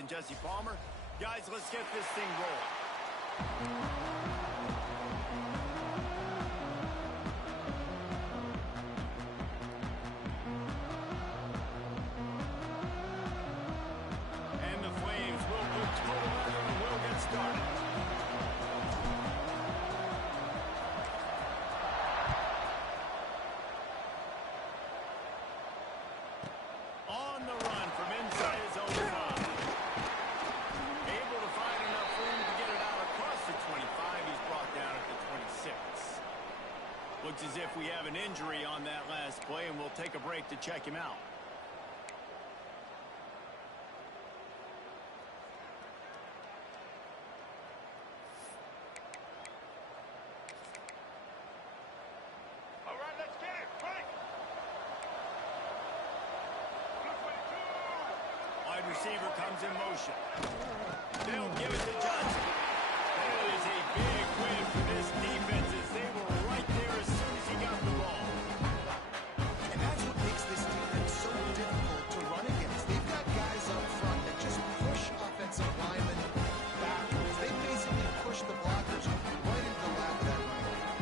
and Jesse Palmer. Guys, let's get this thing rolling. And the Flames will put total weather and will get started. On the run from inside his own line. Able to find enough room to get it out across the 25. He's brought down at the 26. Looks as if we have an injury on that last play, and we'll take a break to check him out. All right, let's get it. Break. Wide receiver comes in motion. They'll give it to Johnson. That is a big win for this defense as they were right there as soon as he got the ball. And that's what makes this defense so difficult to run against. They've got guys up front that just push offensive linemen backwards. They basically push the blockers right into the lap of that running back.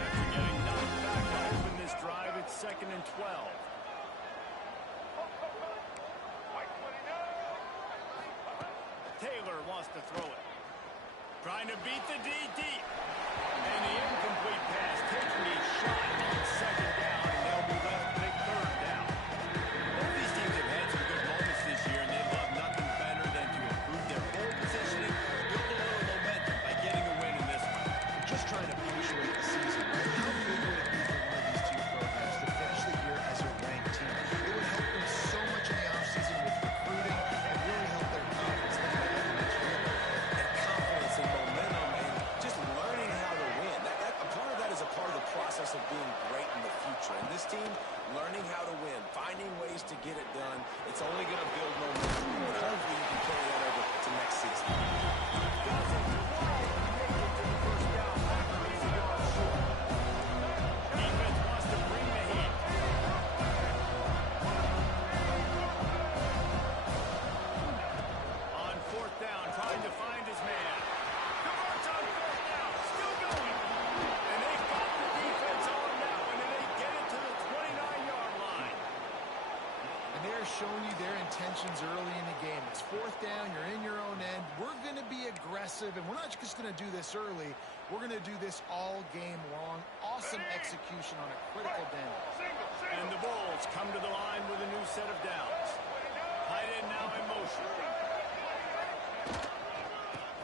After getting knocked back to open this drive, it's 2nd and 12. Taylor wants to throw it. Trying to beat the D deep. And the incomplete pass taking a shot on 2nd down, and they'll be left big 3rd down. Both these teams have had some good moments this year, and they'd love nothing better than to improve their pole positioning, build a little momentum by getting a win in this one. Just trying to punctuate the season, right? How big would it be for one of these two programs to finish the year as a ranked team? It would help them so much in the offseason with recruiting and really help their confidence level heading into next year. And confidence and momentum and just learning how to win. A part of that is a part of the process of being great in the future. And this team, learning how to win, finding ways to get it done, it's only going to build momentum. And hopefully you can carry that over to next season. Doesn't quite make it to the 1st down marker. He's a yard short. Defense wants to bring the heat. On 4th down, trying to find his man. Converts on 4th down. Still going. And they've got the defense on that one, and they get it to the 29-yard line. And they're showing you their intentions early in the game. It's 4th down, you're in your own end. We're going to be aggressive, and we're not just going to do this early. We're going to do this all game long. Awesome execution on a critical down. And the Bulls come to the line with a new set of downs. Tight end now in motion.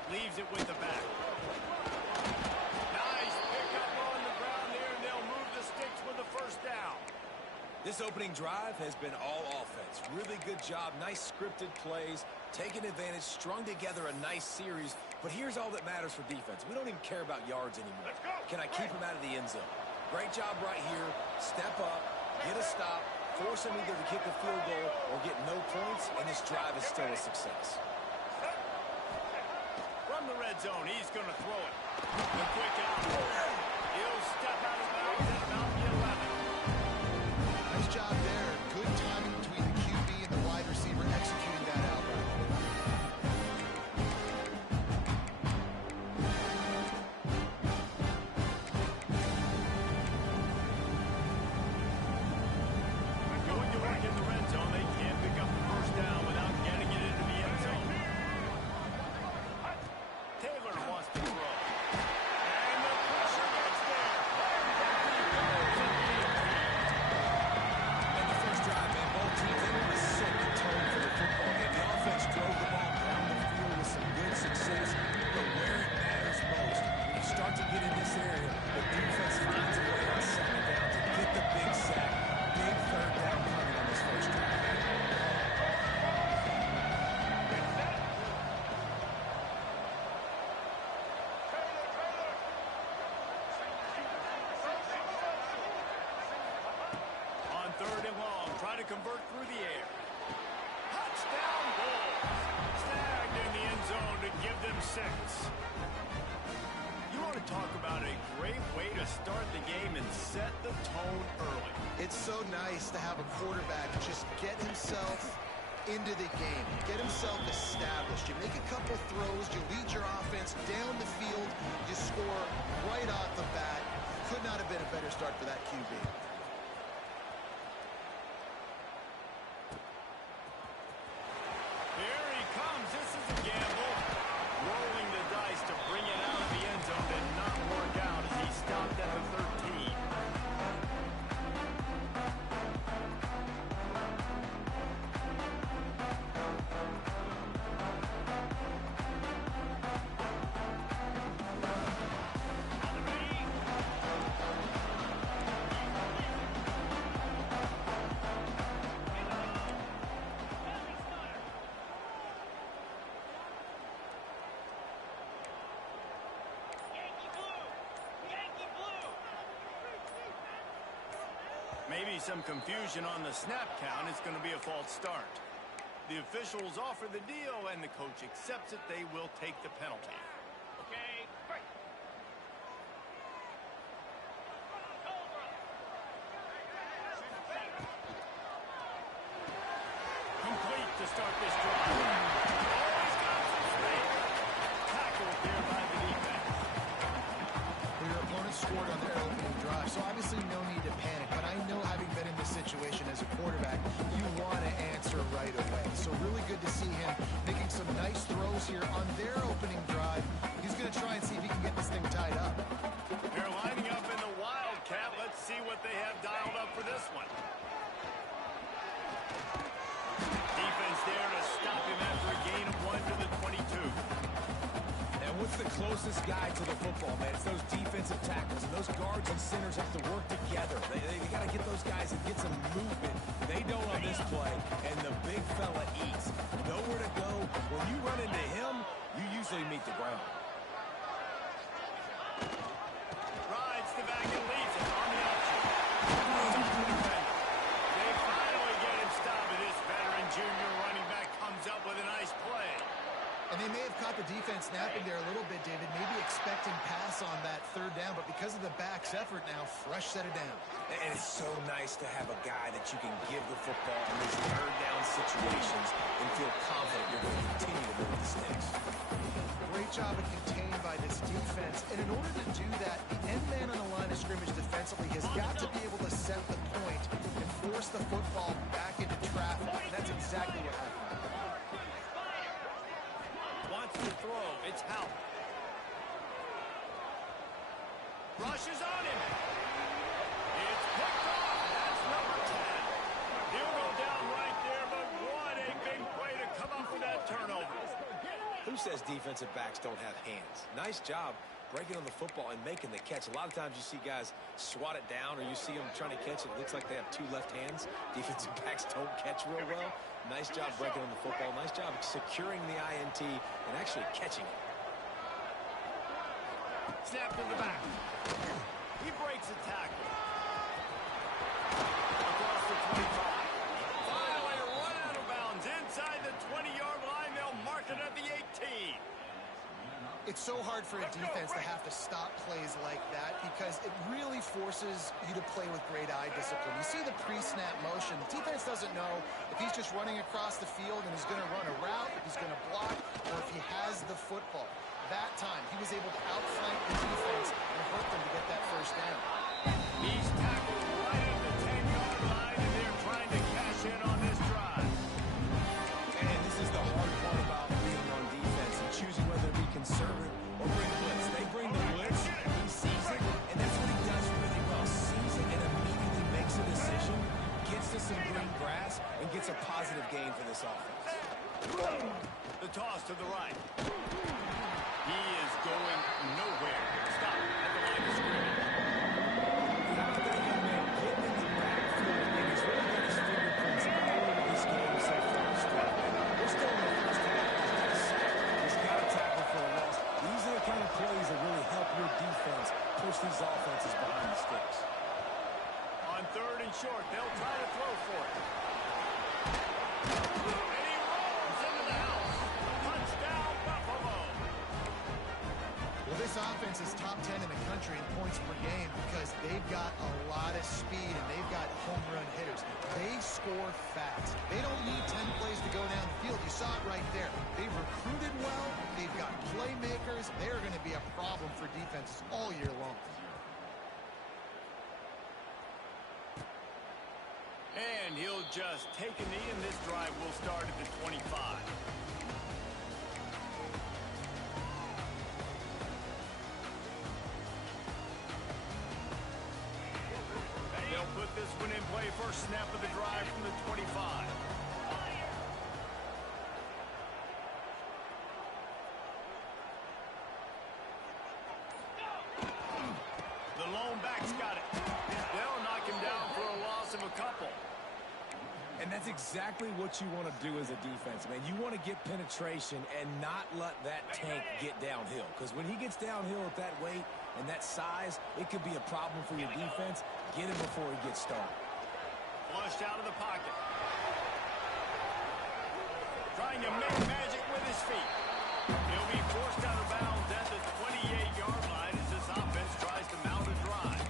Leaves it with the back. Nice pickup on the ground there, and they'll move the sticks with the 1st down. This opening drive has been all offense. Really good job, nice scripted plays, taking advantage, strung together a nice series. But here's all that matters for defense. We don't even care about yards anymore. Can I keep him out of the end zone? Great job right here. Step up, get a stop, force him either to kick a field goal or get no points, and this drive is still a success. From the red zone, he's going to throw it. The quick out. He'll step out of bounds at about the 11. Nice job there. Good timing between the QB and the wide receiver executing that out route. Going to work in the red zone. They can't pick up the 1st down without getting it into the end zone. Taylor wants to throw. And the pressure gets there. And the first drive, man, both teams, they want to set the tone for the football game. The offense drove the ball down the field with some good success, but where it matters most, when you start to get in this area, the defense finds a way on 2nd down to get the big sack. Big 3rd down coming on this first drive. On 3rd and long, trying to convert through the air. Touchdown Bulls. Snagged in the end zone to give them 6. You want to talk about a great way to start the game and set the tone early. It's so nice to have a quarterback just get himself into the game, get himself established. You make a couple throws, you lead your offense down the field, you score right off the bat. Could not have been a better start for that QB. Here he comes. This is a gamble. Rolling the dice to bring it out of the end zone did not work out as he stopped at the 13. Maybe some confusion on the snap count. It's going to be a false start. The officials offer the deal, and the coach accepts it. They will take the penalty. Okay, break. Complete to start this drive. Always got some space. Tackled there by the defense. Well, your opponent scored on their opening drive, so obviously no need to panic. But I know, having been in this situation as a quarterback, you want to answer right away. So really good to see him making some nice throws here on their opening drive. He's going to try and see if he can get this thing tied up. They're lining up in the Wildcat. Let's see what they have dialed up for this one. Defense there to stop him after a gain of 1 to the 22. And what's the closest guy to the football, man? It's those defensive tackles, and those guards and centers have to work together. They got to get those guys and get some movement. They don't on this play, and the big fella eats. Nowhere to go. When you run into him, you usually meet the ground. Rides the back and leads it on the option. They finally get him stopped. This veteran junior running back comes up with a nice play. And they may have caught the defense napping there a little bit, David, maybe expecting pass on that third down, but because of the back's effort now, fresh set it down. And it's so nice to have a guy that you can give the football in these third down situations and feel confident you're going to continue to move the sticks. Great job of containing by this defense. And in order to do that, the end man on the line of scrimmage defensively has got to be able to set the point and force the football back into traffic. And that's exactly what happened. Wants to throw. It's Howell. Rushes on him. It's picked off. That's number 10. He'll go down right there, but what a big play to come up with that turnover. Who says defensive backs don't have hands? Nice job breaking on the football and making the catch. A lot of times you see guys swat it down, or you see them trying to catch it. It looks like they have two left hands. Defensive backs don't catch real well. Nice job breaking on the football. Nice job securing the INT and actually catching it. Snap to the back. He breaks a tackle. Across the 25. Finally run out of bounds. Inside the 20-yard line, they'll mark it at the 18. It's so hard for a defense to have to stop plays like that because it really forces you to play with great eye discipline. You see the pre-snap motion. The defense doesn't know if he's just running across the field and he's going to run a route, if he's going to block, or if he has the football. That time, he was able to outflank the defense and hurt them to get that first down. He's tackled right at the 10-yard line, and they're trying to cash in on this drive. And this is the hard part about being on defense and choosing whether to be conservative or bring blitz. They bring the blitz, he sees it, and that's what he does really well. Sees it and immediately makes a decision, gets to some green grass, and gets a positive gain for this offense. The toss to the right. He is going nowhere. Stop at the line of scrimmage. How about that young man getting in the backfield, and he's really got his fingerprints all over this game so far. We're still in the first half. He's got a sack. He's got a tackle for a loss. These are the kind of plays that really help your defense push these offenses behind the sticks. On third and short, they'll try to throw for it. And he rolls into the house. Touchdown, Buffalo. Well, this offense is top 10 in the country in points per game because they've got a lot of speed and they've got home run hitters. They score fast. They don't need 10 plays to go down the field. You saw it right there. They've recruited well. They've got playmakers. They're going to be a problem for defenses all year long. And he'll just take a knee, and this drive will start at the 25. They'll put this one in play. First snap of the drive from the 25. The lone back's got it. They'll knock him down for a loss of a couple. And that's exactly what you want to do as a defense, man. You want to get penetration and not let that tank get downhill. Because when he gets downhill at that weight and that size, it could be a problem for your defense. Get him before he gets started. Flushed out of the pocket. Trying to make magic with his feet. He'll be forced out of bounds at the 28-yard line as this offense tries to mount a drive.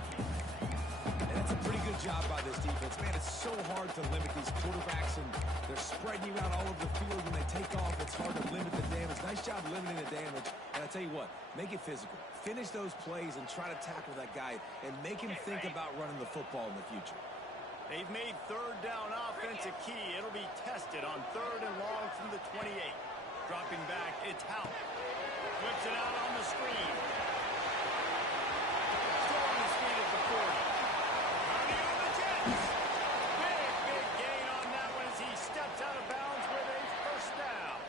And that's a pretty good job by this defense. Man, it's so hard to limit these quarterbacks, and they're spreading you out all over the field. When they take off, it's hard to limit the damage. Nice job limiting the damage. And I tell you what, make it physical. Finish those plays and try to tackle that guy and make him think about running the football in the future. They've made third down offense a key. It'll be tested on third and long from the 28. Dropping back, it's Howell. Whips it out on the screen. Still on his feet at the 40. Running on the Jets. Big gain on that one as he steps out of bounds with a first down.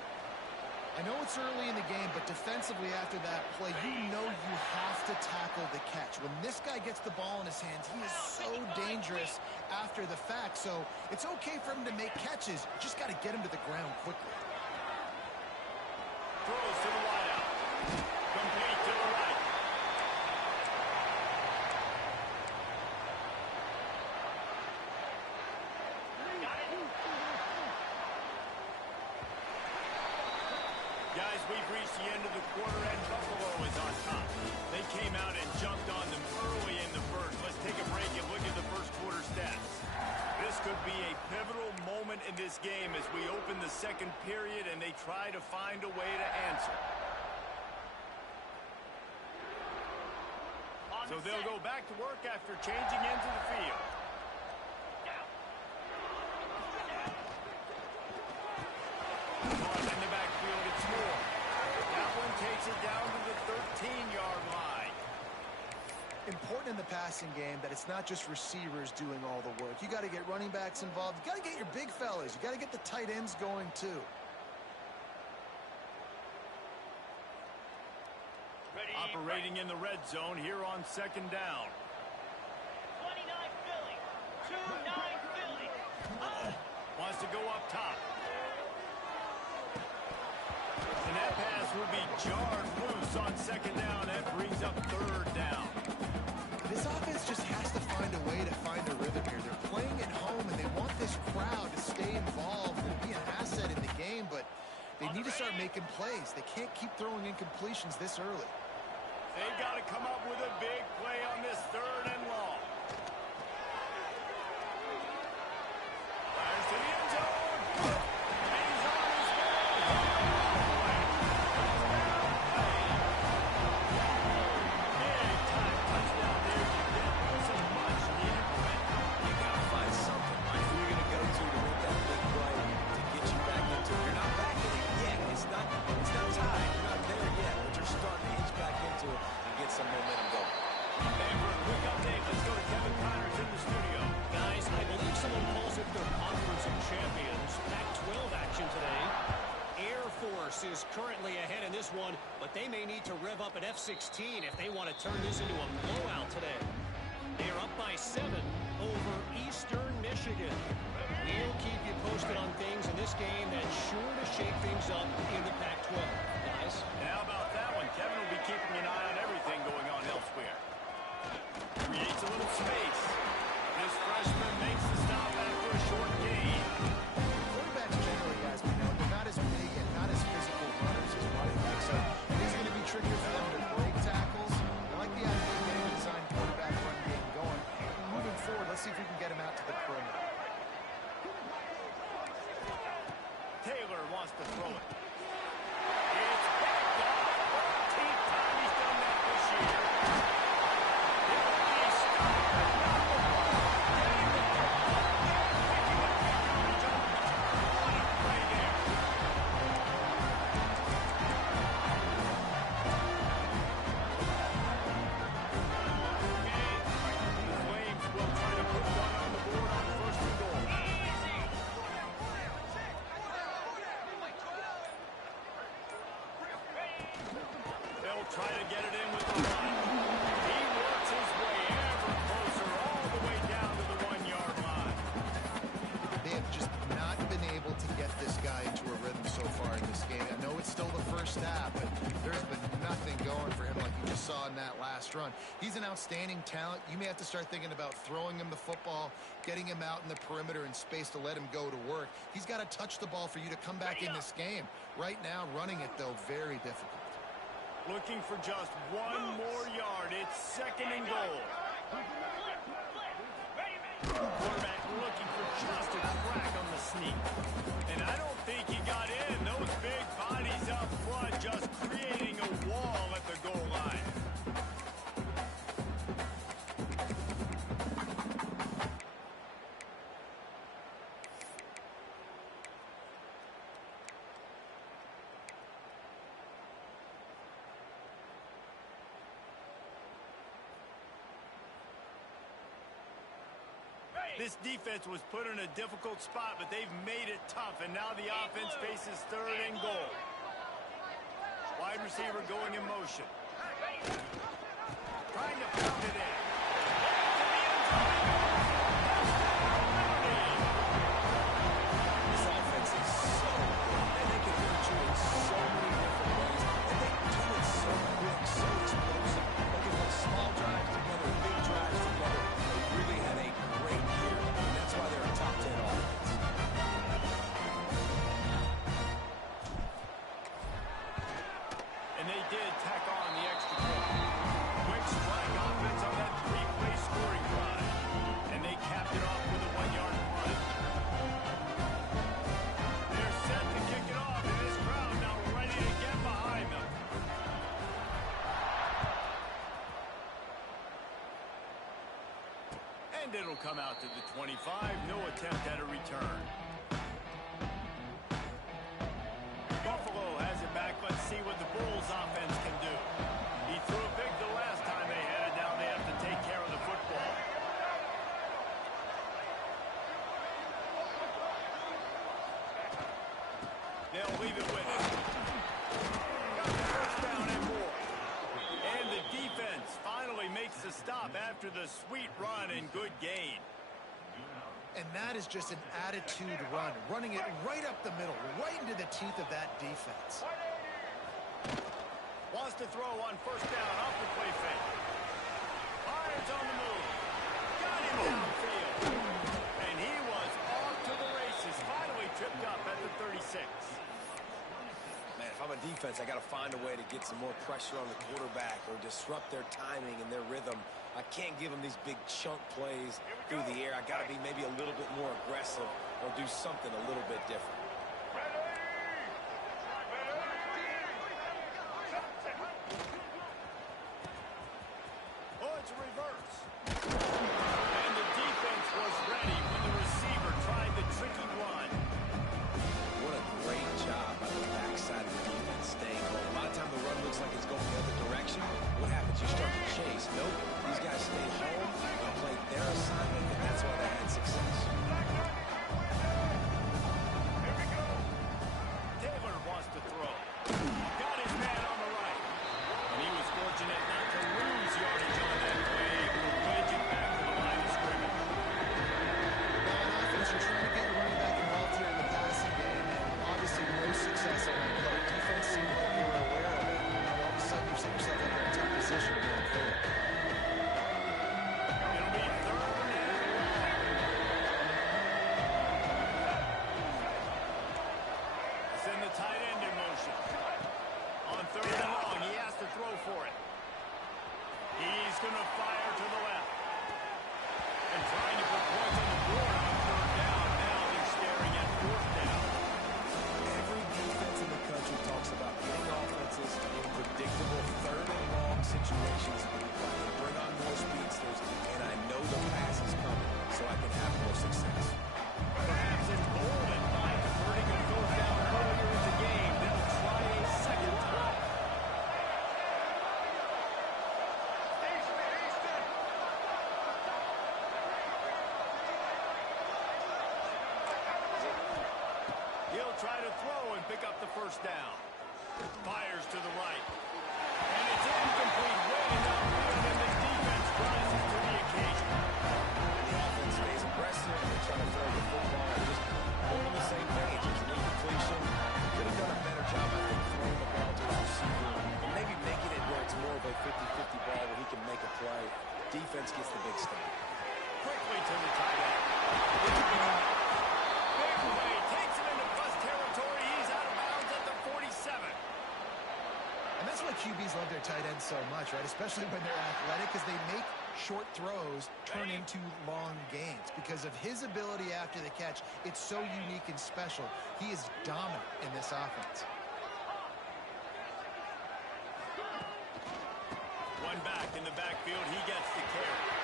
I know it's early in the game, but defensively after that play, you know you have to tackle the catch. When this guy gets the ball in his hands, he is so dangerous after the fact. So it's okay for him to make catches. You just got to get him to the ground quickly. Throws to the wideout. Complete to the right. Guys, we've reached the end of the quarter, and Buffalo is on top. They came out and jumped on them early in the first. Let's take a break and look at the first quarter stats. This could be a pivotal moment in this game as we open the second period and they try to find a way to answer. So they'll go back to work after changing into the field. In the backfield, it's Moore. That one takes it down to the 13-yard line. Important in the passing game that it's not just receivers doing all the work. You got to get running backs involved. You got to get your big fellas. You got to get the tight ends going too. Operating in the red zone here on second down. 29 Philly. 2-9 Philly. Wants to go up top. And that pass will be jarred loose on second down. That brings up third down. This offense just has to find a way to find a rhythm here. They're playing at home, and they want this crowd to stay involved and be an asset in the game, but they need to start making plays. They can't keep throwing incompletions this early. They've got to come up with a big play on this third and long. Fires to the end zone. And he's on his way. Big time touchdown there to get some much needed momentum. You got to find something, right? Who you're going to go to make that big play to get you back into it. You're not back in it yet. It's not tied. You're not there yet, but you're starting to inch back into it and get some momentum going. And for a quick update, let's go to Kevin Connors in the studio. Guys, I believe someone calls it their Conference of Champions. Pac-12 action today. Air Force is currently ahead in this one, but they may need to rev up at F-16 if they want to turn this into a blowout today. They are up by 7 over Eastern Michigan. We'll keep you posted on things in this game that's sure to shake things up in the Pac-12. Guys? And how about that one? Kevin will be keeping an eye on everything going on elsewhere. Creates a little space. This freshman makes the stop after a short gain. Quarterbacks generally, guys, we know they're not as big and not as physical runners as running backs, so it is going to be trickier for them to break try to get it in with the run. He works his way ever closer all the way down to the 1-yard line. They have just not been able to get this guy into a rhythm so far in this game. I know it's still the first half, but there's been nothing going for him like you just saw in that last run. He's an outstanding talent. You may have to start thinking about throwing him the football, getting him out in the perimeter in space to let him go to work. He's got to touch the ball for you to come back in this game. Right now, running it, though, very difficult. Looking for just one more yard. It's 2nd and goal. Quarterback looking for just a crack on the sneak. And I don't think he got in. Those big bodies up front just creating a wall at the goal line. This defense was put in a difficult spot, but they've made it tough, and now the offense faces 3rd and goal. Wide receiver going in motion. Trying to pound it in. This offense is so good, and they can hurt you in so many different ways, and they do it so quick, so explosive. They can put small drives together, big drives together. They really had a great year, and that's why they're a top 10 offense. And they did tack on the extra point. Quick strike offense on that 3-play scoring drive. And they capped it off with a 1-yard punt. They're set to kick it off, and this crowd now ready to get behind them. And it'll come out to the 25. No attempt at a return. Buffalo has it back. Let's see what the Bulls offense can do. He threw it big the last time they had it. Now they have to take care of the football. They'll leave it with it. Got the first down and more. And the defense finally makes the stop after the sweet run and good gain. And that is just an attitude run, running it right up the middle, right into the teeth of that defense. Wants to throw on 1st down off the play fake. Fires on the move. Got him downfield. And he was off to the races. Finally tripped up at the 36. Man, if I'm a defense, I got to find a way to get some more pressure on the quarterback or disrupt their timing and their rhythm. I can't give them these big chunk plays through the air. I got to be maybe a little bit more aggressive or do something a little bit different. Oh, it's a reverse. And the defense was ready when the receiver tried the tricky run. What a great job by the backside of the defense staying home. A lot of time the run looks like it's going the other direction. What happens? You start to chase. Nope. These guys stayed home and played their assignment, and that's why they had success. Taylor wants to throw. Got his man on the right. And he was fortunate not to lose yardage on that play. Able to wedge it back to the line of scrimmage. Now, on offense, you're trying to get your running back involved here in the passing game, and obviously no success on that play. Defense seemed like they were aware of it. And all of a sudden, you're setting yourself up in a tough position going forward. It'll be 3rd and long. Send the tight end in motion. On 3rd and long, he has to throw for it. He's going to fire to the left. And trying to put points on the board on 3rd down. Now they're staring at 4th down. Every defense in the country talks about getting offenses in predictable 3rd and long situations. Bring on more speedsters, and I know the pass is coming, so I can have more success. Perhaps emboldened by converting a 4th down earlier in the game, they'll try a 2nd time. He'll try to throw and pick up the 1st down. Fires to the right. And it's Defense gets the big stop. Quickly to the tight end. Big play. Takes him into plus territory. He's out of bounds at the 47. And that's why QBs love their tight ends so much, right? Especially when they're athletic, because they make short throws turn into long gains. Because of his ability after the catch, it's so unique and special. He is dominant in this offense. One back in the backfield. He gets the carry.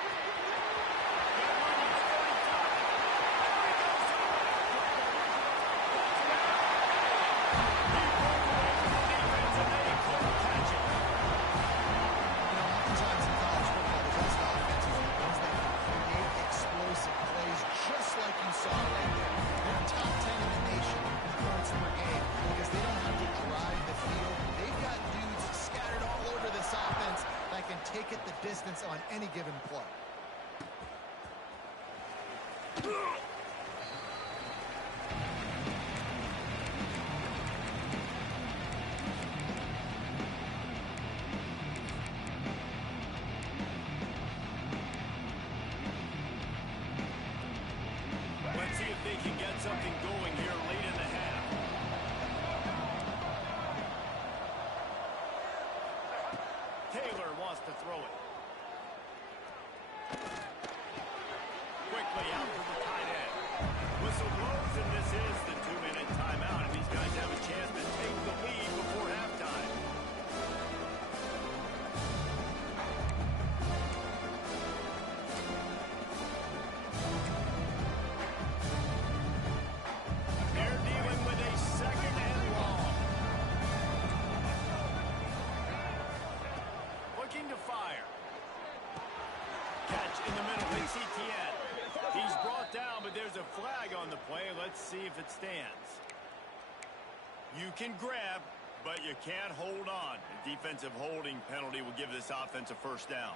Take it the distance on any given play. Let's see if they can get something going here late in the half. Taylor wants to throw it. Quickly out to the tight end. Whistle blows, and this is the 2-minute timeout. And these guys have a chance to take the lead before halftime. They're dealing with a second and long. Looking to fire. Catch in the middle. It's Etienne. He's brought down, but there's a flag on the play. Let's see if it stands. You can grab, but you can't hold on. A defensive holding penalty will give this offense a first down.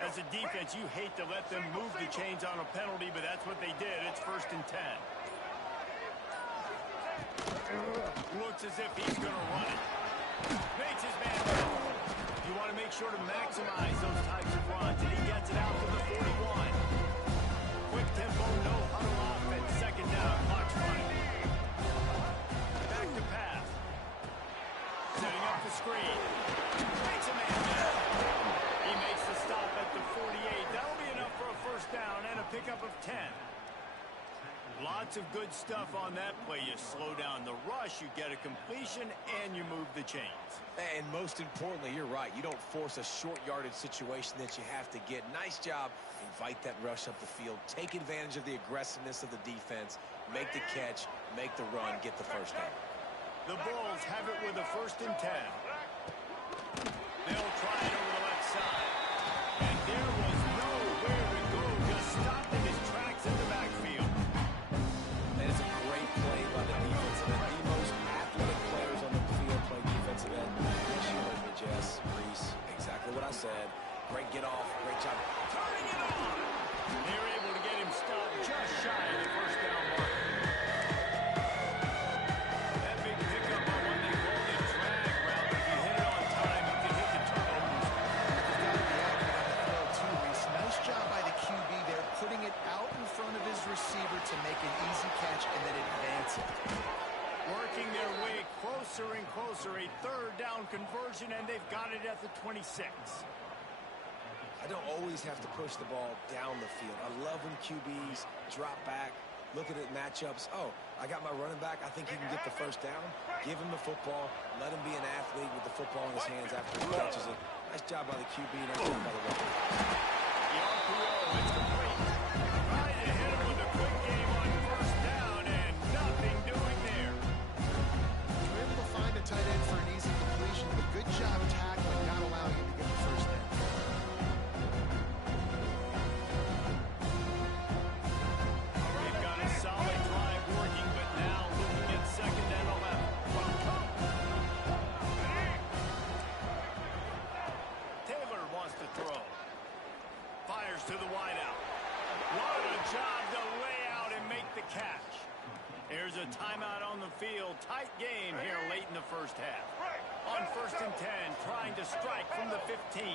As a defense, you hate to let them move the chains on a penalty, but that's what they did. It's 1st and 10. Looks as if he's going to run it. Makes his man miss. You want to make sure to maximize those types of runs, and he gets it out to the 41. Quick tempo, no huddle offense. Second down, clock's running. Back to pass. Setting up the screen. Makes a man miss. He makes the stop at the 48. That'll be enough for a first down and a pickup of 10. Lots of good stuff on that play. You slow down the rush, you get a completion, and you move the chains. And most importantly, you're right. You don't force a short yardage situation that you have to get. Nice job. Invite that rush up the field. Take advantage of the aggressiveness of the defense. Make the catch. Make the run. Get the first down. The Bulls have it with a 1st and 10. They'll try it over the left side. And there was nowhere to go. Just stopped in his tracks in the backfield. That is a great play by the defensive end. The most athletic players on the field play defensive end. You heard me, Jess, Reese. Exactly what I said. Great get off. Great job. Turning it on. They're able to get him stopped just shy of the first down mark. That big pickup on what they call the drag route. If you hit it on time, you can hit the turnovers. Nice job by the QB there, putting it out in front of his receiver to make an easy catch and then advance it. Working their way closer and closer. A 3rd down conversion, and they've got it at the 26. I don't always have to push the ball down the field. I love when QBs drop back, look at it matchups. Oh, I got my running back. I think he can get the first down. Give him the football. Let him be an athlete with the football in his hands after he catches it. Nice job by the QB. Nice job by the running back. The RPO, it's complete. Right to hit him with a quick game on 1st down, and nothing doing there. You're able to find a tight end for an easy completion, but good job tackling, not allowing him to get the first down. They've got a solid drive working, but now looking at 2nd and 11. Taylor wants to throw. a timeout on the field. Tight game here late in the first half. On 1st and 10, trying to strike from the 15.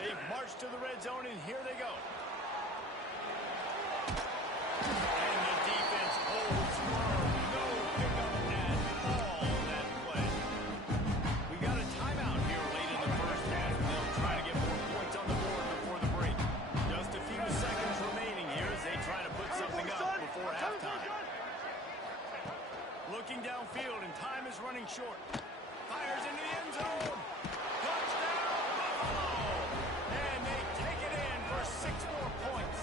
They've marched to the red zone, and here they go. And the defense holds firm. No pickup at all that play. We got a timeout here late in the first half, and they'll try to get more points on the board before the break. Just a few seconds remaining here as they try to put something up before halftime. Looking downfield, and time is running short. Fires into the end zone. Touchdown, Buffalo! And they take it in for 6 more points.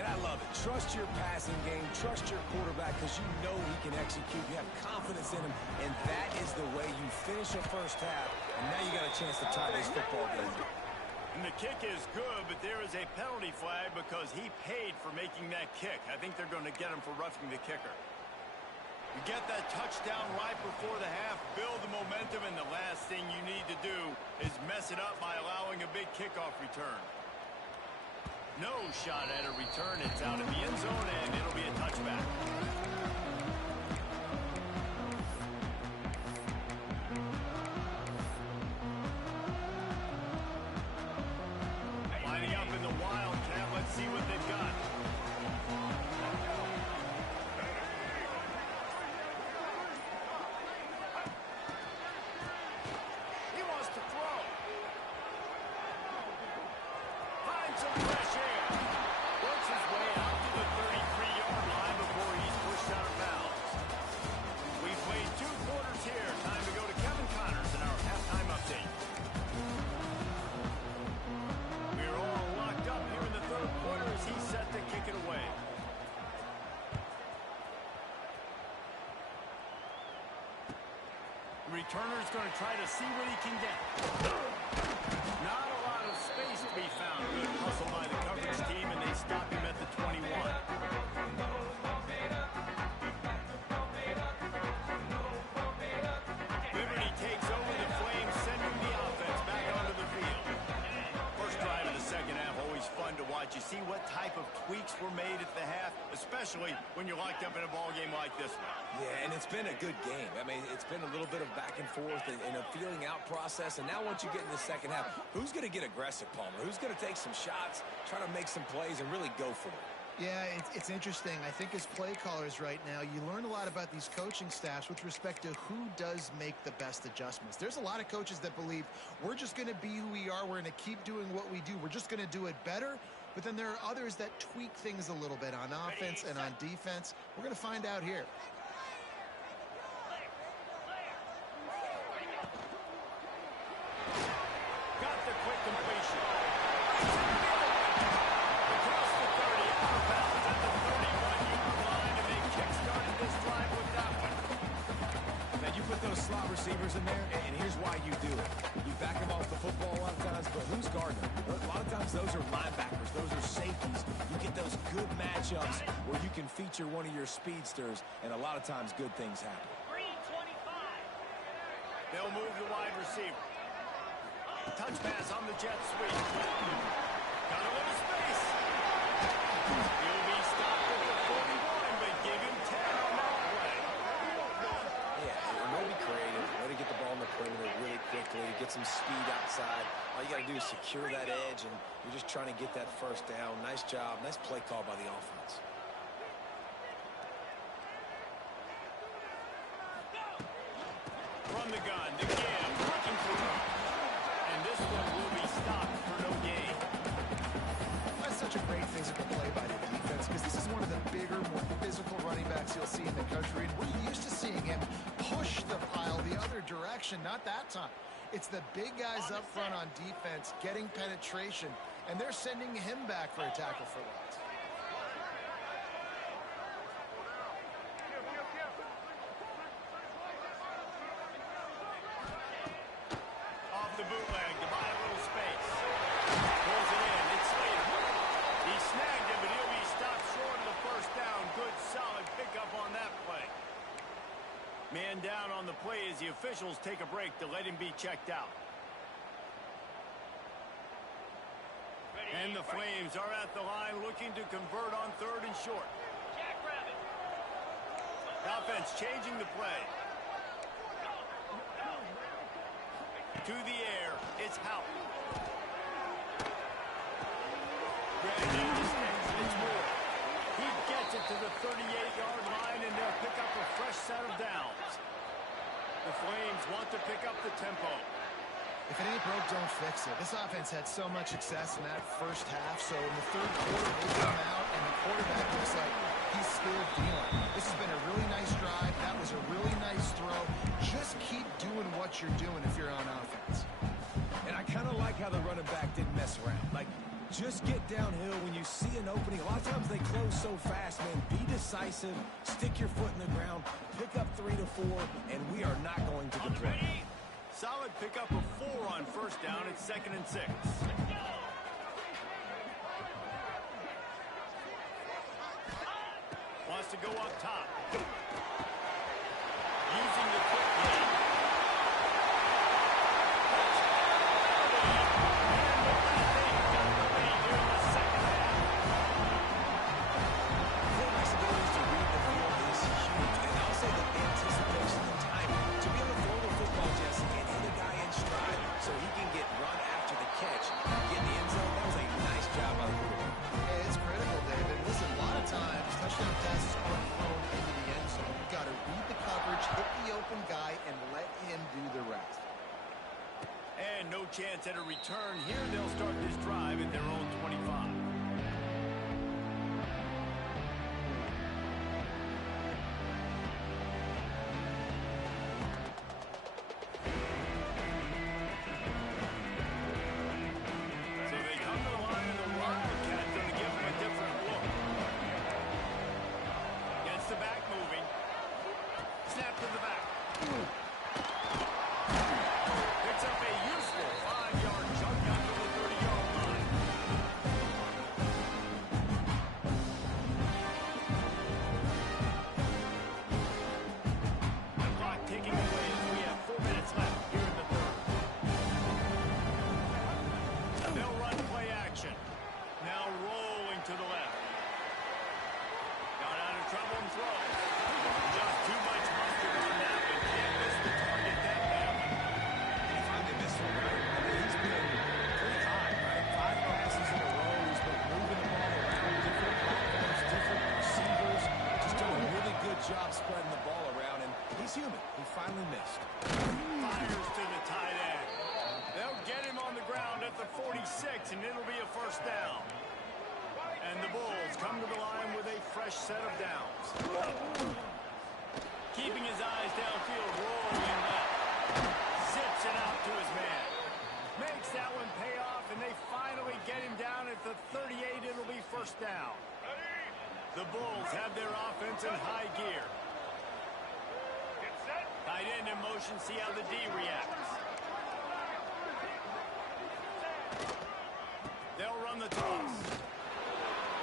And I love it. Trust your passing game. Trust your quarterback because you know he can execute. You have confidence in him, and that is the way you finish a first half. And now you got a chance to tie this football game. And the kick is good, but there is a penalty flag because he paid for making that kick. I think they're going to get him for roughing the kicker. You get that touchdown right before the half, build the momentum, and the last thing you need to do is mess it up by allowing a big kickoff return. No shot at a return. It's out in the end zone, and it'll be a touchback. Lining up in the Wildcat. Let's see what they've got. He wants to throw. Finds some fresh air. Works his way out to the 33-yard line before he's pushed out of bounds. We've played 2 quarters here. Time to go to Kevin Connors in our halftime update. We're all locked up here in the 3rd quarter as he's set to kick it away. The returner's going to try to see what he can get. Not a lot of space to be found. Good hustle by the coverage team, and they stop him at the 21. Liberty takes over the Flames, sending the offense back onto the field. First drive of the second half, always fun to watch. You see what type of tweaks were made at the half, especially when you're locked up in a ball game like this one. Yeah, and it's been a good game. I mean, it's been a little bit of back and forth and a feeling out process. And now once you get in the second half, who's going to get aggressive, Palmer? Who's going to take some shots, try to make some plays, and really go for it? Yeah, it's interesting. I think as play callers right now, you learn a lot about these coaching staffs with respect to who does make the best adjustments. There's a lot of coaches that believe we're just going to be who we are. We're going to keep doing what we do. We're just going to do it better. But then there are others that tweak things a little bit on offense and on defense. We're going to find out here. Got the quick completion. Across the 30, out of bounds at the 31-yard line, and they kick-started this drive with that one. Now, you put those slot receivers in there, and here's why you do it. You back them off the football a lot of times, but who's guarding them? A lot of times those are linebackers. Those are safeties. You get those good matchups where you can feature one of your speedsters, and a lot of times good things happen. Green 25. They'll move the wide receiver. Touch pass on the jet sweep. Got a little space. He'll be stopped at the 41, but give him 10 on that play. Yeah, and maybe creative. Way to get the ball in the perimeter really quickly, get some speed outside. All you got to do is secure that edge, and you're just trying to get that first down. Nice job. Nice play call by the offense. From the gun, the give, looking for him. And this one will be stopped for no gain. That's such a great physical play by the defense because this is one of the bigger, more physical running backs you'll see in the country. And we're used to seeing him push the pile the other direction, not that time. It's the big guys up front on defense getting penetration, and they're sending him back for a tackle for loss. Off the bootleg to buy a little space. Pulls it in. It's Slater. He snagged him, but he'll be stopped short of the first down. Good, solid pickup on that play. Man down on the play as the officials take a break to let him be checked out. And the Flames are at the line looking to convert on 3rd and short. Offense changing the play. To the air, it's Houck. It's Moore. He gets it to the 38-yard line, and they'll pick up a fresh set of downs. The Flames want to pick up the tempo. If it ain't broke, don't fix it. This offense had so much success in that first half, so in the third quarter, they come out, and the quarterback looks like he's still dealing. This has been a really nice drive. That was a really nice throw. Just keep doing what you're doing if you're on offense. And I kind of like how the running back didn't mess around. Like, just get downhill when you see an opening. A lot of times they close so fast, man. Be decisive, stick your foot in the ground, pick up 3 to 4, and we are not going to complain. Solid pickup of 4 on first down. It's 2nd and 6. Wants to go up top. Using the quick game. And no chance at a return here. They'll start this drive at their own 25. So they come to the line of the Wildcats, going to give them a different look. Gets the back moving. Snap to the back. Picks up a useful 5-yard chunk out to the 30-yard line. The clock ticking away as we have 4 minutes left here in the third. They'll run play action. Now rolling to the left. Got out of trouble and throws. Just too much mustard on that, but can't miss the target that badly. He finally missed one, right? I mean, he's been pretty hot, right? 5 passes in a row. He's been moving the ball around different platforms, different receivers. Just doing a really good job spreading the ball around, and he's human. He finally missed. Fires to the tight end. They'll get him on the ground at the 46, and it'll be a first down. And the Bulls come to the line with a fresh set of downs. Keeping his eyes downfield, rolling left. Zips it out to his man. Makes that one pay off, and they finally get him down at the 38. It'll be first down. The Bulls have their offense in high gear. Tight end in motion, see how the D reacts. They'll run the toss.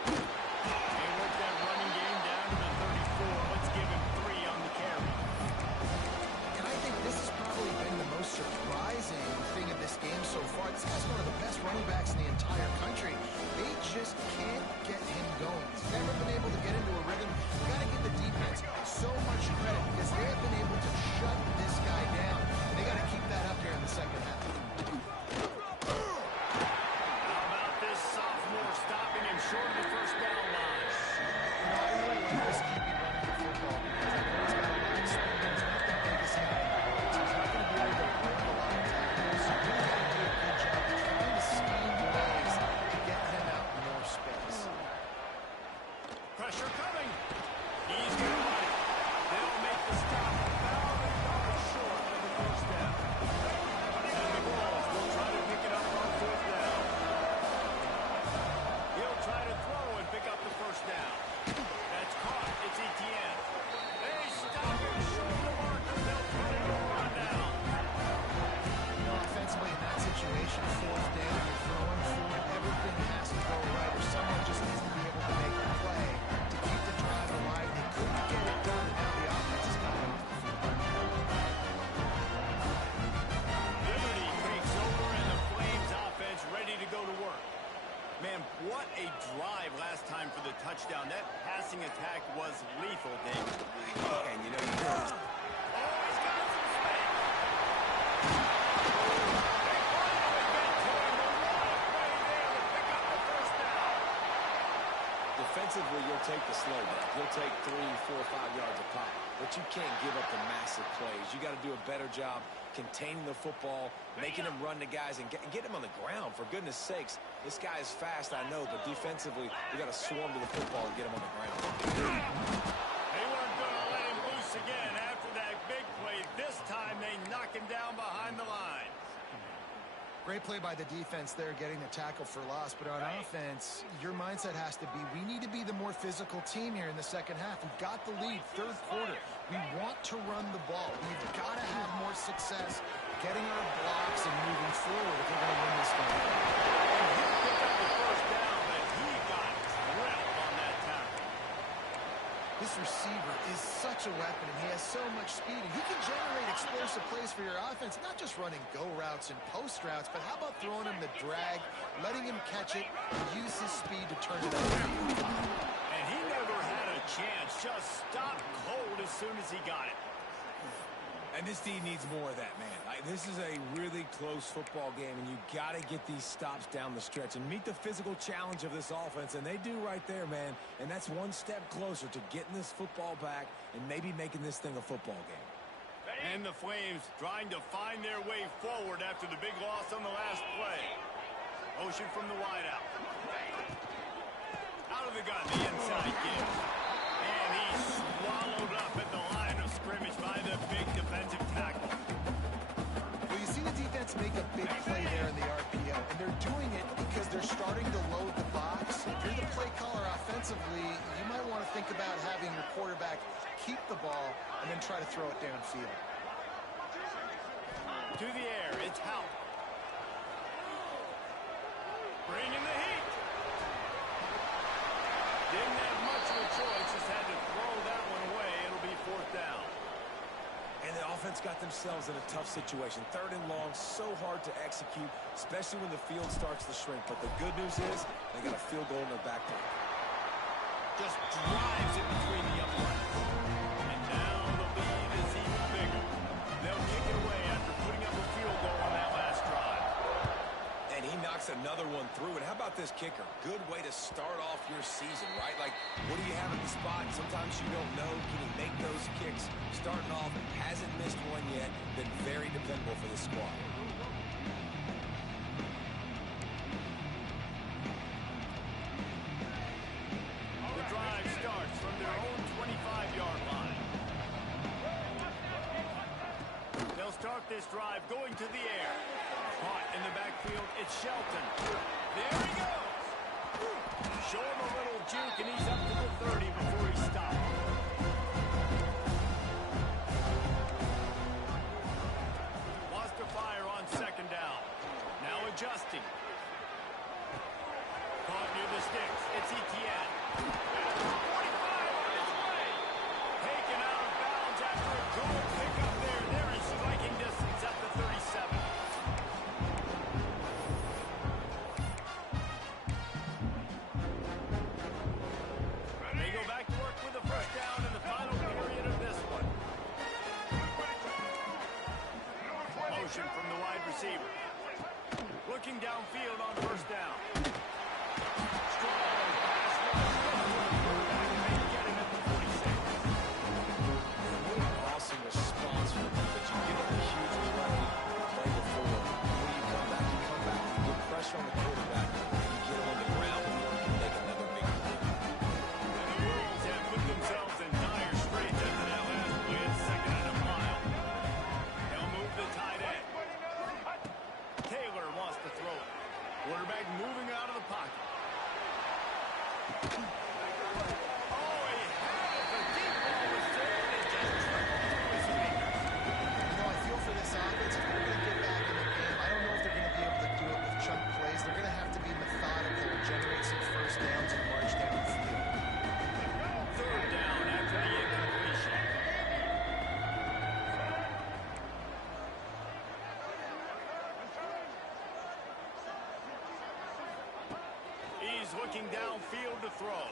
They work that running game down to the 34. Let's give him 3 on the carry. And I think this has probably been the most surprising thing of this game so far. This guy's one of the best running backs in the entire country. They just can't get him going. He's never been able to get into a rhythm. You got to give the defense so much credit because they have been able to shut this guy down. And they got to keep that up here in the second half. How about this sophomore stopping him short of the first down line? You know, I really like this QB running the football because I know he's got a lot of speed. He's not that big as him. So he's not going to be able to break a lot of tackles. So you really got to do a good job of trying to scheme ways to get him out more space. Pressure coming. He's going to run it. They'll make the stop about a yard short of the first down. And the Bulls will try to pick it up on 4th down. He'll try to throw and pick up the first down. That's caught. It's Etienne. They stop him short of the marker. They'll put it on down. You know, offensively in that situation, 4th down, you're throwing forward, everything has to go right, or someone just needs to be able to make a play to keep the drive alive. They couldn't get passing attack was lethal, David. And you know, you noticed. Always got some space. Defensively, you'll take the slow down. You'll take 3, 4, 5 yards a pop. But you can't give up the massive plays. You got to do a better job containing the football, making him run to guys, and get him on the ground. For goodness sakes, this guy is fast, I know, but defensively, we got to swarm to the football and get him on the ground. They weren't going to let him loose again after that big play. This time, they knock him down behind the line. Great play by the defense there, getting the tackle for loss. But on offense, your mindset has to be, we need to be the more physical team here in the second half. We've got the lead, third quarter. We want to run the ball. We've got to have more success getting our blocks and moving forward if we're going to win this game. And he picked up the first down, but he got drilled on that tackle. This receiver is such a weapon, and he has so much speed, and he can generate explosive plays for your offense, not just running go routes and post routes, but how about throwing him the drag, letting him catch it, and use his speed to turn it over. And he never had a chance, just stopped cold as soon as he got it. And this D needs more of that, man. This is a really close football game, and you got to get these stops down the stretch and meet the physical challenge of this offense, and they do right there, man. And that's one step closer to getting this football back and maybe making this thing a football game. And the Flames trying to find their way forward after the big loss on the last play. Motion from the wideout. Out of the gun, the inside give. And he's swallowed up at the line of scrimmage by the big defensive tackle. Well, you see the defense make a big play there in the RPO, and they're doing it because they're starting to load the box. If you're the play caller offensively, you might want to think about having your quarterback keep the ball and then try to throw it downfield. To the air, it's Howe. Bringing the heat. Didn't have much of a choice, just had to throw that one away. It'll be fourth down. And the offense got themselves in a tough situation. Third and long, so hard to execute, especially when the field starts to shrink. But the good news is they got a field goal in their back pocket. Just drives it between the uprights. And now the lead is even bigger. They'll kick it away after putting up a field goal on that last drive. And he knocks another one through. And how about this kicker? Good way to start off your season, right? Like, what do you have at the spot? Sometimes you don't know. Can he make those kicks? Starting off, hasn't missed one yet. Been very dependable for the squad. The drive starts from their own 25-yard line. They'll start this drive going to the air. Caught in the backfield, it's Shelton. There he goes. Show him a little juke, and he's up to the 30 before he stopped. Wants to fire on second down. Now adjusting. Caught near the sticks. It's Etienne. At the 45 on his way. Taken out of bounds after a good pickup there. They're in striking distance at the 37. They go back to work with a first down in the final period of this one. Motion from the wide receiver. Looking downfield on first down. Strong pass rush. Quarterback may get him at the 46. Awesome response from him, but you give him a huge play before. When you come back, you get pressure on the quarterback, and you get him on the ground, and you can make another big play. And the Wolves have put themselves in dire straits after that last play at second and a mile. They'll move the tight end. Taylor wants to throw it. Quarterback moving out of the pocket. Oh, he had it. The deep ball was there, and it just trickled through his fingers. You know, I feel for this offense, if they're going to get back in the game, I don't know if they're going to be able to do it with chunk plays. They're going to have to be methodical and generate some first downs and march down the field. Third down after the incompletion. He's looking downfield to throw.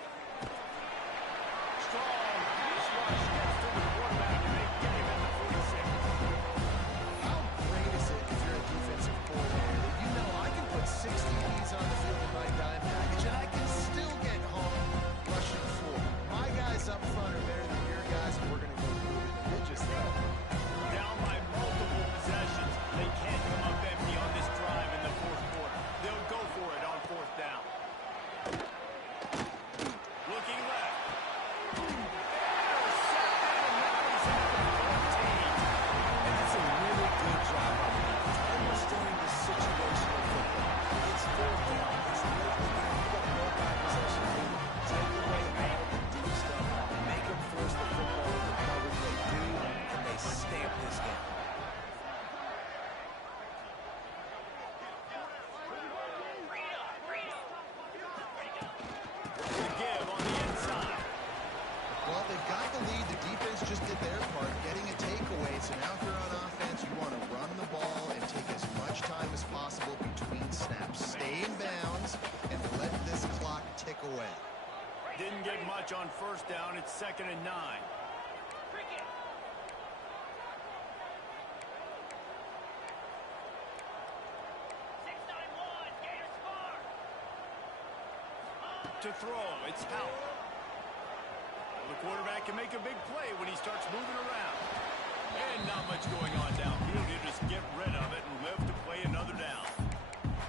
And that's a really good job by the defense, understanding the situation of football. It's fourth down. It's late in the game. You've got a multi-possession lead. Take away all the deep stuff. Make them force the football into coverage. They do, and they stamp this game. To give on the inside. Well, they've got the lead. The defense just did their part, getting a takeaway. So now if you're on offense, you want to run the ball and take as much time as possible between snaps. Stay in bounds and let this clock tick away. Didn't get much on first down. It's 2nd and 9. Cricket. Gators score. To throw, it's Howell. The quarterback can make a big play when he starts moving around. And not much going on downfield. You just get rid of it and live to play another down.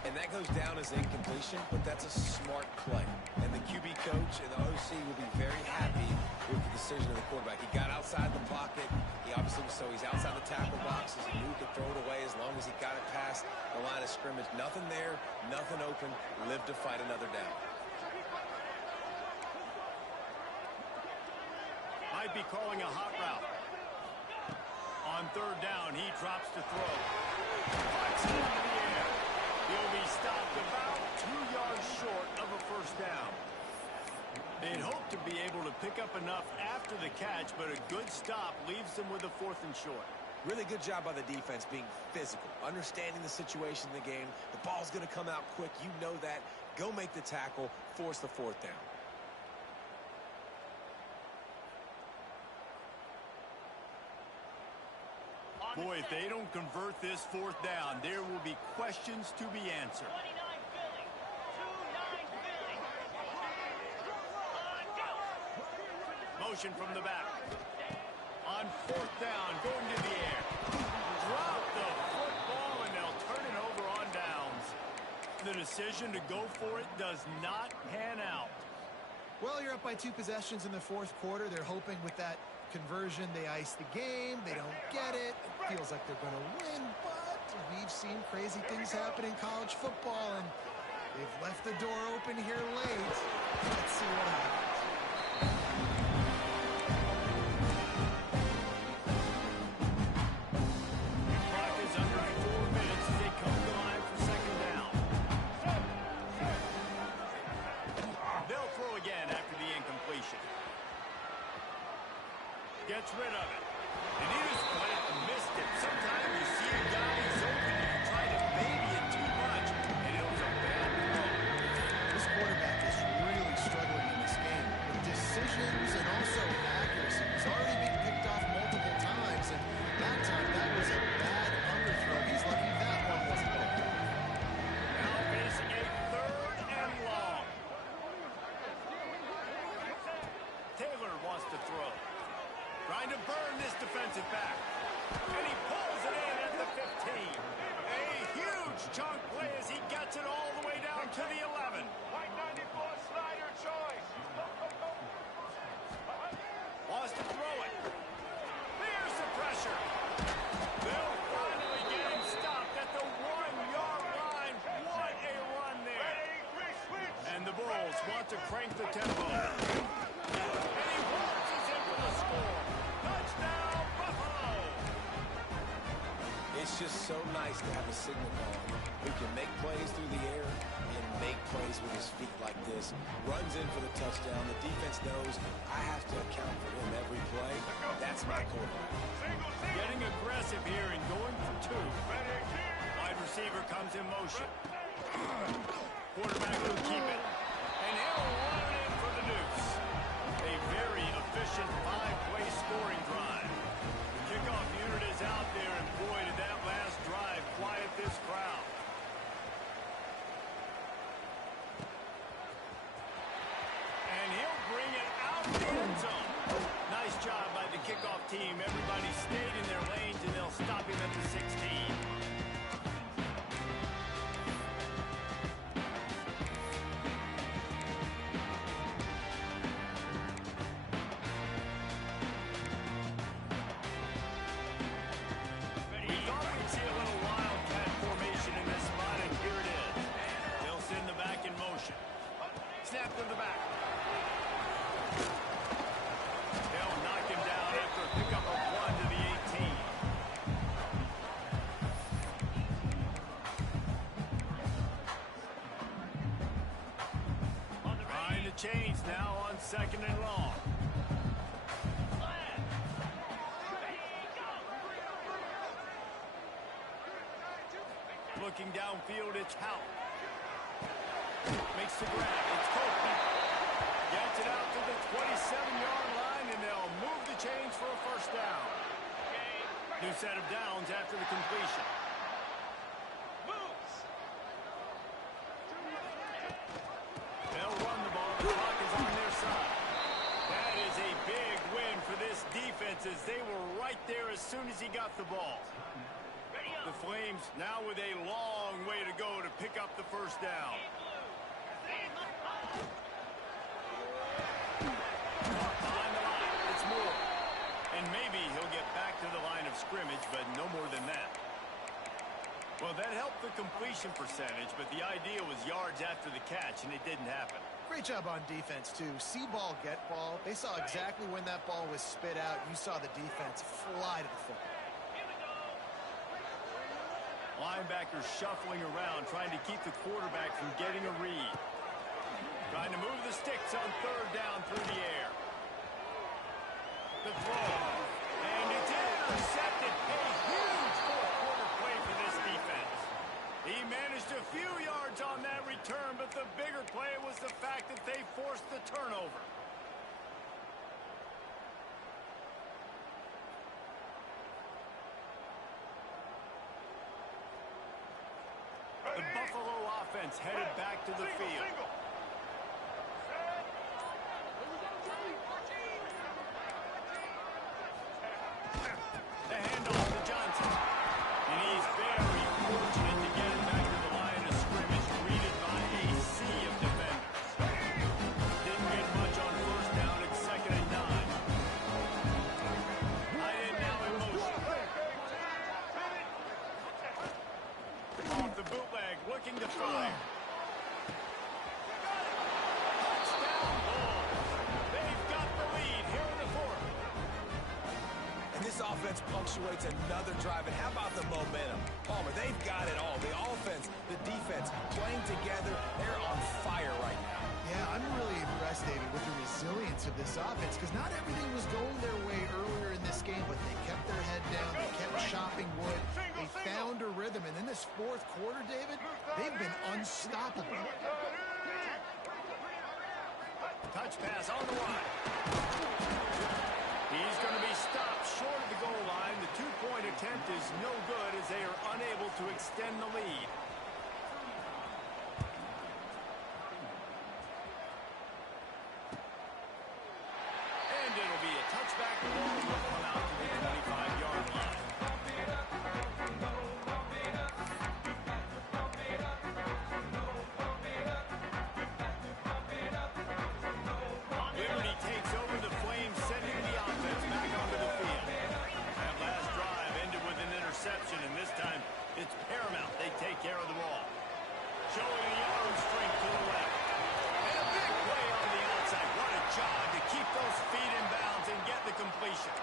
And that goes down as incompletion, but that's a smart play. And the QB coach and the OC will be very happy with the decision of the quarterback. He got outside the pocket. He obviously so he's outside the tackle box. He moved to throw it away as long as he got it past the line of scrimmage. Nothing there, nothing open. Live to fight another down. Might be calling a hot route. On 3rd down, he drops to throw. Flies it into the air. He'll be stopped about 2 yards short of a first down. They'd hope to be able to pick up enough after the catch, but a good stop leaves them with a 4th and short. Really good job by the defense being physical, understanding the situation in the game. The ball's going to come out quick. You know that. Go make the tackle, force the 4th down. Boy, if they don't convert this 4th down, there will be questions to be answered. 29 Philly. 2-9 Philly. On go. Motion from the back. On 4th down, going to the air. Drop the football, and they'll turn it over on downs. The decision to go for it does not pan out. Well, you're up by 2 possessions in the 4th quarter. They're hoping with that conversion they ice the game. They don't get it. It feels like they're going to win, but we've seen crazy things happen in college football, and they've left the door open here late. Let's see what happens. Clock is under 4 minutes as they come to the line for 2nd down. They'll throw again after the incompletion. Gets rid of it. And he just missed it. Sometimes you see a guy who's open and you try to baby it too much, and it was a bad throw. This quarterback is really struggling in this game with decisions and also accuracy. He's already been picked off multiple times, and that time that was a bad underthrow. He's lucky that one wasn't there. Now facing a 3rd and long. Taylor wants to throw. Trying to burn this defensive back. And he pulls it in at the 15. A huge chunk play as he gets it all the way down to the 11. White 94 Snyder choice. Wants to throw it. There's the pressure. They'll finally get him stopped at the 1-yard line. What a run there. And the Bulls want to crank the tempo. And he waltzes in for the score. Touchdown, Buffalo. It's just so nice to have a signal caller who can make plays through the air and make plays with his feet like this. Runs in for the touchdown. The defense knows I have to account for him every play. That's my quarterback. Getting aggressive here and going for 2. Wide receiver comes in motion. Quarterback will keep it. And he'll run it in for the deuce. A very efficient 5-play scoring drive. The kickoff unit is out there, and boy, did that last drive quiet this crowd. And he'll bring it out the end zone. Nice job by the kickoff team. Everybody stayed in their lanes, and they'll stop him at the 16. second and long. Looking downfield, it's Howell. Makes the grab. It's Copeland. Gets it out to the 27-yard line, and they'll move the chains for a first down. New set of downs after the completion. They'll run the ball. The clock is on their side. That is a big win for this defense as they were right there as soon as he got the ball. The Flames now with a long way to go to pick up the first down. Behind the line, it's Moore. And maybe he'll get back to the line of scrimmage, but no more than that. Well, that helped the completion percentage, but the idea was yards after the catch, and it didn't happen. Great job on defense, too. See ball, get ball. They saw exactly when that ball was spit out. You saw the defense fly to the football. Linebackers shuffling around, trying to keep the quarterback from getting a read. Trying to move the sticks on third down through the air. The throw. And it's intercepted. A huge fourth-quarter play for this defense. He managed a few yards on that return, but the bigger play was the fact that they forced the turnover. The Buffalo offense headed back to the field. The handoff to Johnson. And he's very fortunate to get it back to the line of scrimmage, greeted by a sea of defenders. Didn't get much on first down. It's second and 9. Tight end now in motion. Off the bootleg, looking to fire. Touchdown Bulls. They've got the lead here in the fourth. And this offense punctuates another drive. And how about the momentum? Palmer, they've got it all. The offense, the defense, playing together. They're on fire right now. Yeah, I'm really impressed, David, with the resilience of this offense, because not everything was going their way earlier in this game, but they kept their head down. They kept chopping wood. They found a rhythm. And in this fourth quarter, David, they've been unstoppable. Touch pass on the line. He's going to be stopped short of the goal line. The two-point attempt is no good as they are unable to extend the lead. And it'll be a touchback. The ball will come out to the 25-yard line. Liberty takes over. The Flames sending the offense back onto the field. That last drive ended with an interception, and this time it's paramount. They take care of the ball. Showing the arm strength to the left. And a big play on the outside. What a job to keep those feet in bounds and get the completion.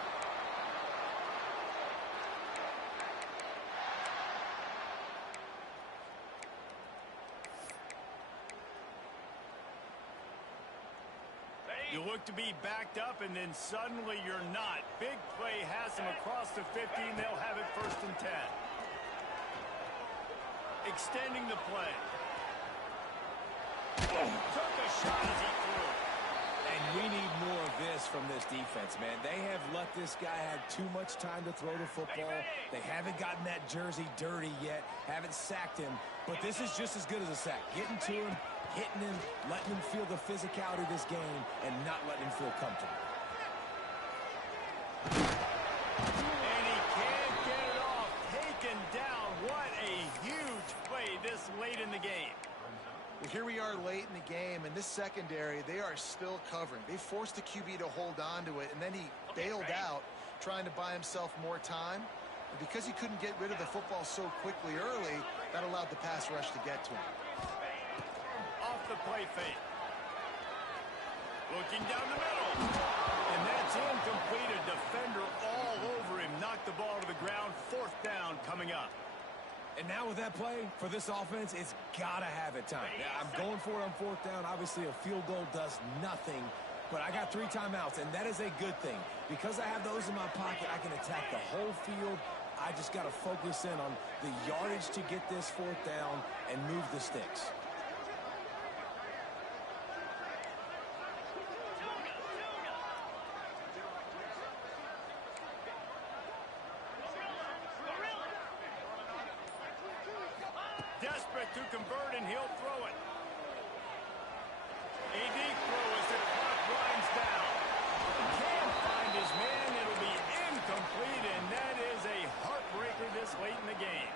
You look to be backed up, and then suddenly you're not. Big play has them across the 50, and they'll have it first and 10. Extending the play. Took a shot as he threw. And we need more of this from this defense, man. They have let this guy have too much time to throw the football. They haven't gotten that jersey dirty yet, haven't sacked him. But this is just as good as a sack. Getting to him, hitting him, letting him feel the physicality of this game, and not letting him feel comfortable. And he can't get it off. Taken down. What a huge play this late in the game. Well, here we are late in the game, and this secondary, they are still covering. They forced the QB to hold on to it, and then he bailed out, trying to buy himself more time. And because he couldn't get rid of the football so quickly early, that allowed the pass rush to get to him. Off the play fake. Looking down the middle. And that's incomplete. A defender all over him. Knocked the ball to the ground. Fourth down coming up. And now with that play, for this offense, it's got to have it time. Yeah, I'm going for it on fourth down. Obviously, a field goal does nothing but I got 3 timeouts, and that is a good thing. Because I have those in my pocket, I can attack the whole field. I just got to focus in on the yardage to get this 4th down and move the sticks. Desperate to convert, and he'll throw it. A deep throw as the clock winds down. Can't find his man. It'll be incomplete, and that is a heartbreaker this late in the game.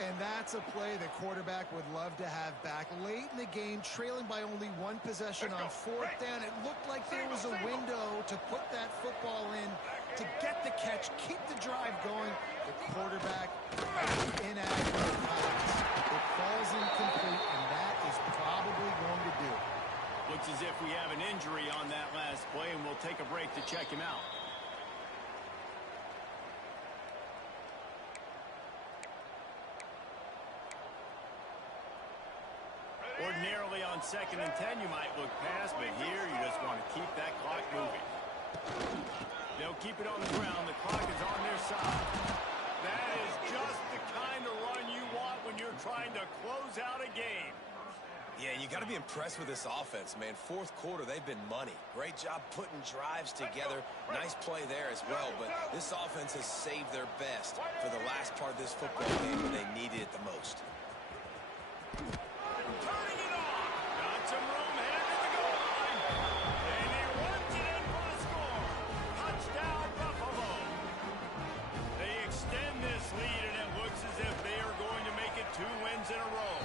And that's a play the quarterback would love to have back. Late in the game, trailing by only 1 possession on 4th down. It looked like there was a window to put that football in, to get the catch, keep the drive going. The quarterback inaccurate pass. It falls incomplete, and that is probably going to do it. Looks as if we have an injury on that last play, and we'll take a break to check him out. Ordinarily on 2nd and 10, you might look past, but here you just want to keep that clock moving. They'll keep it on the ground. The clock is on their side. That is just the kind of run you want when you're trying to close out a game. Yeah, you got to be impressed with this offense, man. 4th quarter, they've been money. Great job putting drives together. Nice play there as well, but this offense has saved their best for the last part of this football game when they needed it the most. Turning it on. Got some room headed to the goal line. And he runs it in for the score. Touchdown, Buffalo. They extend this lead, and it looks as if they are going to make it 2 wins in a row.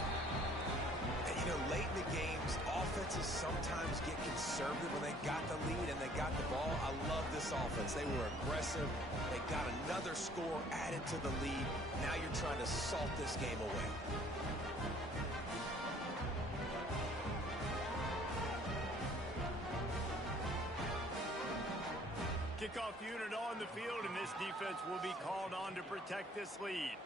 And, you know, late in the games, offenses sometimes get conservative when they got the lead and they got the ball. I love this offense. They were aggressive. They got another score added to the lead. Now you're trying to salt this game away. Kickoff unit on the field, and this defense will be called on to protect this lead.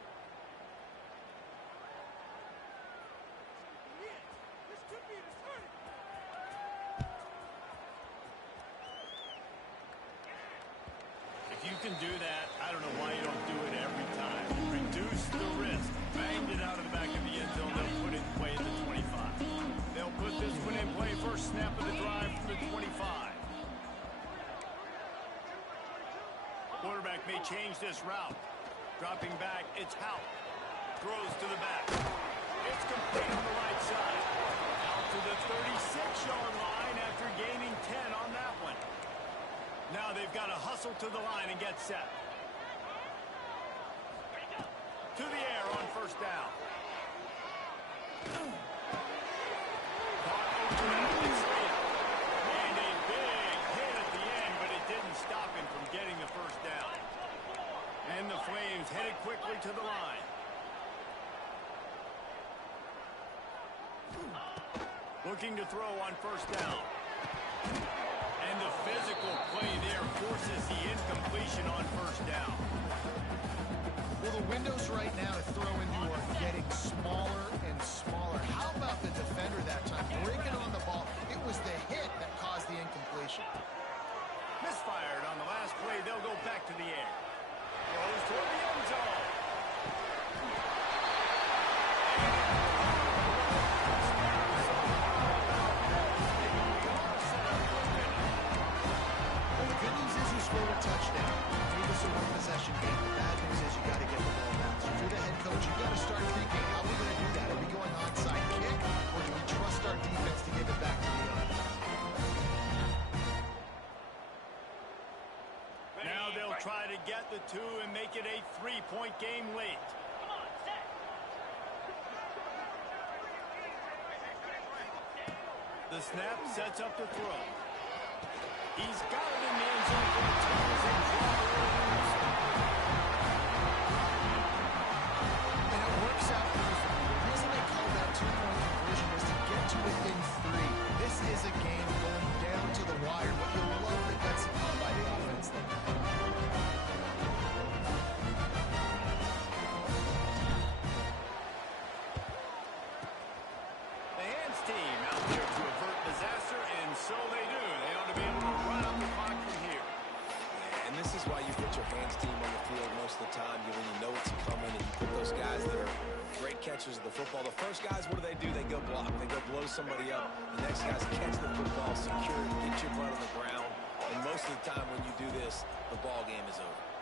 If you can do that, I don't know why you don't do it every time. Reduce the risk. Banged it out of the back of the end zone. They'll put it in play at the 25. They'll put this one in play. First snap of the drive from the 25. Quarterback may change this route. Dropping back, it's Hout. Throws to the back. It's complete on the right side. Out to the 36-yard line after gaining 10 on that one. Now they've got to hustle to the line and get set. To the air on first down. Caught open at the slate. And a big hit at the end, but it didn't stop him from getting the first down. And the Flames headed quickly to the line. Looking to throw on first down. And the physical play there forces the incompletion on first down. Well, the windows right now to throw into are getting smaller and smaller. How about the defender that time? Breaking on the ball. It was the hit that caused the incompletion. Misfired on the last play. They'll go back to the air. Throws toward the end zone. Well, the good news is you scored a touchdown. Made this a one-possession game. The bad news is you got to get the ball back. So if you're the head coach, you got to start thinking, how are we going to do that? Are we going onside kick, or do we trust our defense to give it back to the other? Now they'll try to get the 2 and make it a 3-point game late. Come on, set. The snap sets up the throw. He's got it in the end zone for the Titans. And it works out perfectly. The reason they call that 2-point conversion is to get to within 3. This is a game going down to the wire, but you'll love the guts by the offense there. The Hands team out there to avert disaster, and so they do. They ought to be is why you put your hands team on the field most of the time. When you know it's coming, and you put those guys that are great catchers of the football. The first guys, what do? They go block. They go blow somebody up. The next guys catch the football, secure it, get your butt on the ground. And most of the time when you do this, the ball game is over.